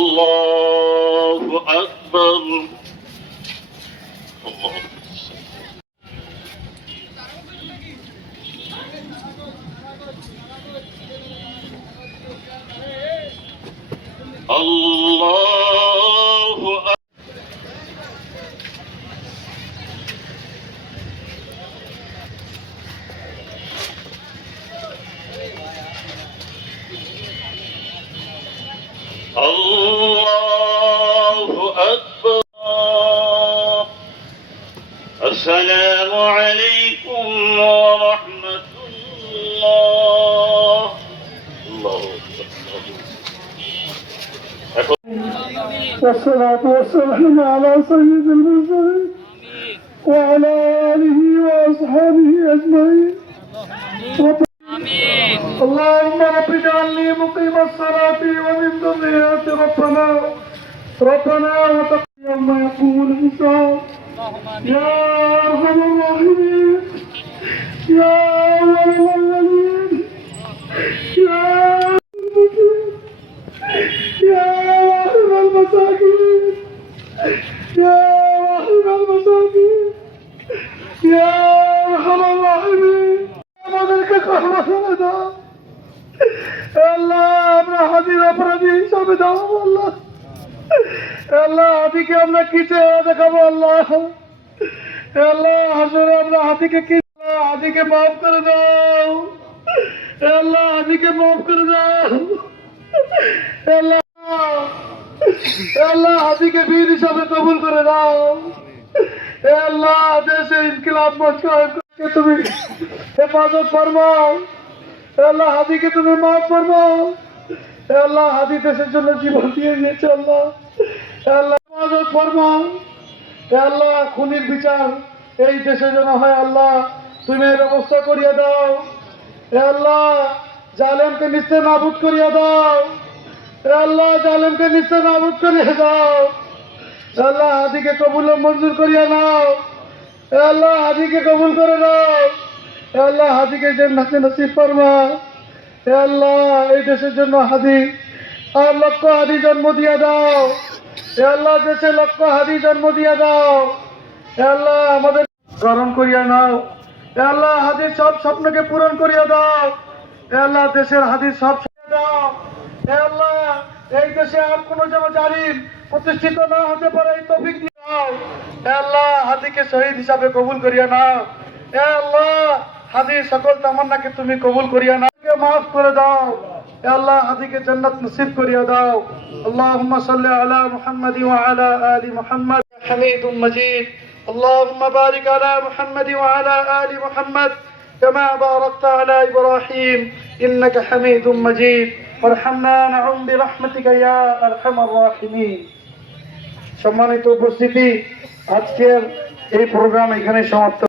الله أكبر الله الله الله أكبر. السلام عليكم ورحمة الله. الله أكبر. والصلاة والسلام على سيد المرسلين وعلى آله وأصحابه أجمعين. رب- اللهم رب اجعلني مقيم الصلاة ومن ذريات ربنا ربنا وتقبل يوم يقوم الحساب يا ارحم الراحمين يا اول الوليد يا المسلم يا واحد المساكين يا واحد المساكين يا ارحم الراحمين يا ملكك رحمه الاداء আল্লাহ, আমরা হাজির অপরাধী হিসাবে দাও, আল্লাহ। আল্লাহ, হাতিকে আমরা কিচে দেখাবো, আল্লাহ? আল্লাহ, হাসরে আমরা হাতিকে কি হাতিকে মাফ করে দাও। আল্লাহ, হাতিকে মাফ করে দাও। আল্লাহ আল্লাহ, হাতিকে বীর হিসাবে কবুল করে দাও। আল্লাহ, দেশে ইনকিলাব মজকে তুমি হেফাজত ফরমাও। আল্লাহ, হাদিকে তুমি মাফ এ আল্লাহ, হাদি দেশের জন্য জীবন দিয়ে দিয়েছে আল্লাহ। আল্লাহ ফরমাও আল্লাহ, খুনির বিচার এই দেশে যেন হয় আল্লাহ, তুমি এর ব্যবস্থা করিয়া দাও। আল্লাহ, জালেমকে নিস্তে নাবুদ করিয়া দাও। আল্লাহ, জালেমকে নিস্তে নাবুদ করিয়া দাও। আল্লাহ, হাদিকে কবুল মঞ্জুর করিয়া নাও। আল্লাহ, হাদিকে কবুল করে নাও। আল্লাহ হাদিকে জান্নাতে নসিব ফরমা। এ আল্লাহ, এই দেশের জন্য হাদি আর লক্ষ হাদি জন্ম দিয়া দাও। এ আল্লাহ, দেশে লক্ষ হাদি জন্ম দিয়া দাও। এ আল্লাহ, আমাদের গ্রহণ করিয়া নাও। এ আল্লাহ হাদির সব স্বপ্নকে পূরণ করিয়া দাও। এ আল্লাহ, দেশের হাদির সব দাও। এ আল্লাহ, এই দেশে আর কোনো যেন জালিম প্রতিষ্ঠিত না হতে পারে, এই তৌফিক দিয়ে দাও। এ আল্লাহ হাদিকে শহীদ হিসাবে কবুল করিয়া নাও। এ আল্লাহ হাদির সকল তামান্নাকে তুমি কবুল করিয়া নাও কে মাফ করে দাও এ আল্লাহ হাদিকে জান্নাত নসিব করিয়া দাও اللهم صل على محمد وعلى آل محمد حميد مجيد اللهم بارك على محمد وعلى آل محمد كما باركت على إبراهيم إنك حميد مجيد وارحمنا نعم برحمتك يا أرحم الراحمين সম্মানিত উপস্থিতি আজকের এই প্রোগ্রাম এখানে সমাপ্ত